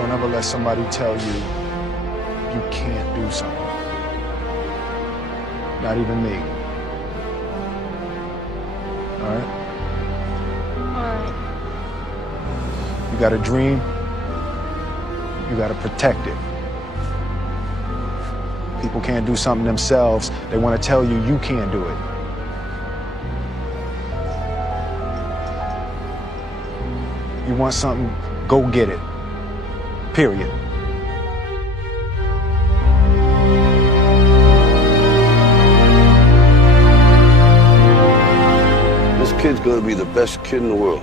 Don't ever let somebody tell you you can't do something. Not even me. All right? Alright. You got a dream, you got to protect it. People can't do something themselves. They want to tell you you can't do it. You want something, go get it. Period. This kid's gonna be the best kid in the world.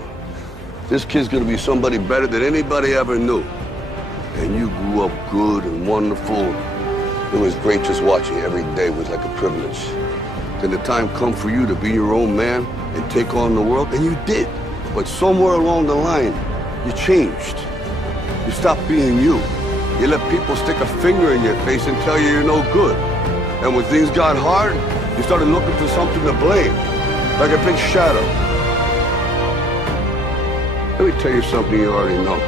This kid's gonna be somebody better than anybody ever knew. And you grew up good and wonderful. It was great just watching. Every day was like a privilege. Then the time come for you to be your own man and take on the world, and you did. But somewhere along the line, you changed. You stopped being you. You let people stick a finger in your face and tell you you're no good. And when things got hard, you started looking for something to blame, like a big shadow. Let me tell you something you already know.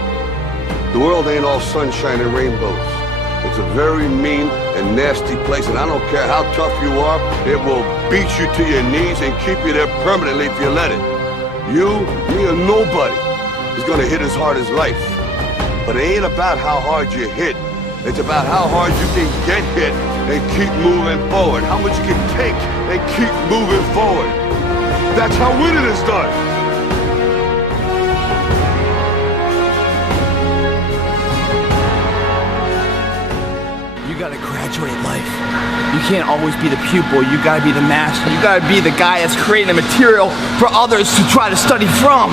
The world ain't all sunshine and rainbows. It's a very mean and nasty place, and I don't care how tough you are, it will beat you to your knees and keep you there permanently if you let it. You, me, or nobody is gonna hit as hard as life. But it ain't about how hard you hit. It's about how hard you can get hit and keep moving forward. How much you can take and keep moving forward. That's how winning is done. You gotta graduate life. You can't always be the pupil, you gotta be the master. You gotta be the guy that's creating the material for others to try to study from.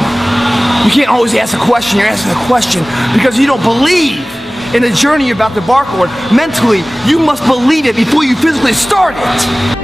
You can't always ask a question, you're asking a question because you don't believe in the journey you're about to embark on. Mentally, you must believe it before you physically start it.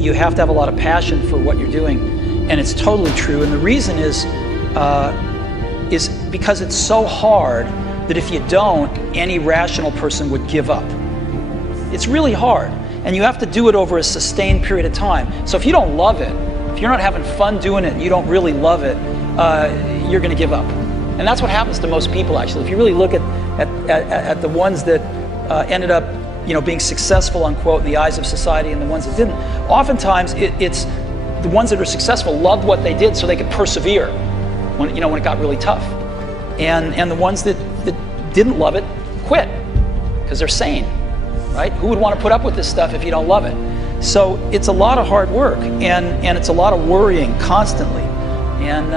You have to have a lot of passion for what you're doing, and it's totally true. And the reason is because it's so hard that if you don't, any rational person would give up. It's really hard, and you have to do it over a sustained period of time. So if you don't love it, if you're not having fun doing it, and you don't really love it, you're going to give up. And that's what happens to most people, actually. If you really look at the ones that ended up being successful, unquote, in the eyes of society, and the ones that didn't. Oftentimes, it's the ones that are successful loved what they did so they could persevere when it got really tough. And the ones that didn't love it quit because they're sane, right? Who would want to put up with this stuff if you don't love it? So it's a lot of hard work, and it's a lot of worrying constantly. And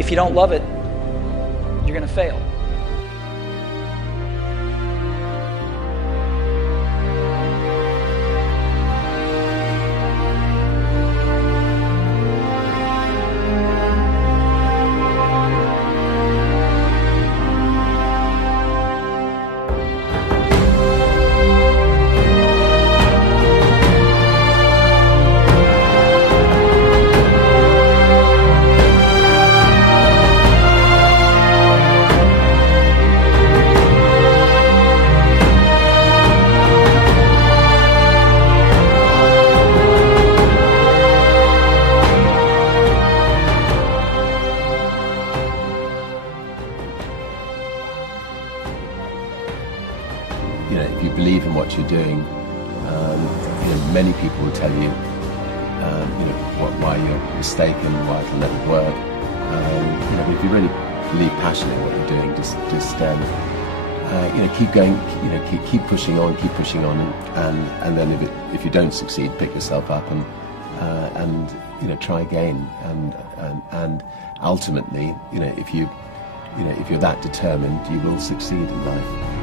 if you don't love it, you're going to fail. Many people will tell you, why you're mistaken, why it'll never work. If you really believe passionately in what you're doing, just keep going, keep pushing on, and then if you don't succeed, pick yourself up and try again, and ultimately, if you're that determined, you will succeed in life.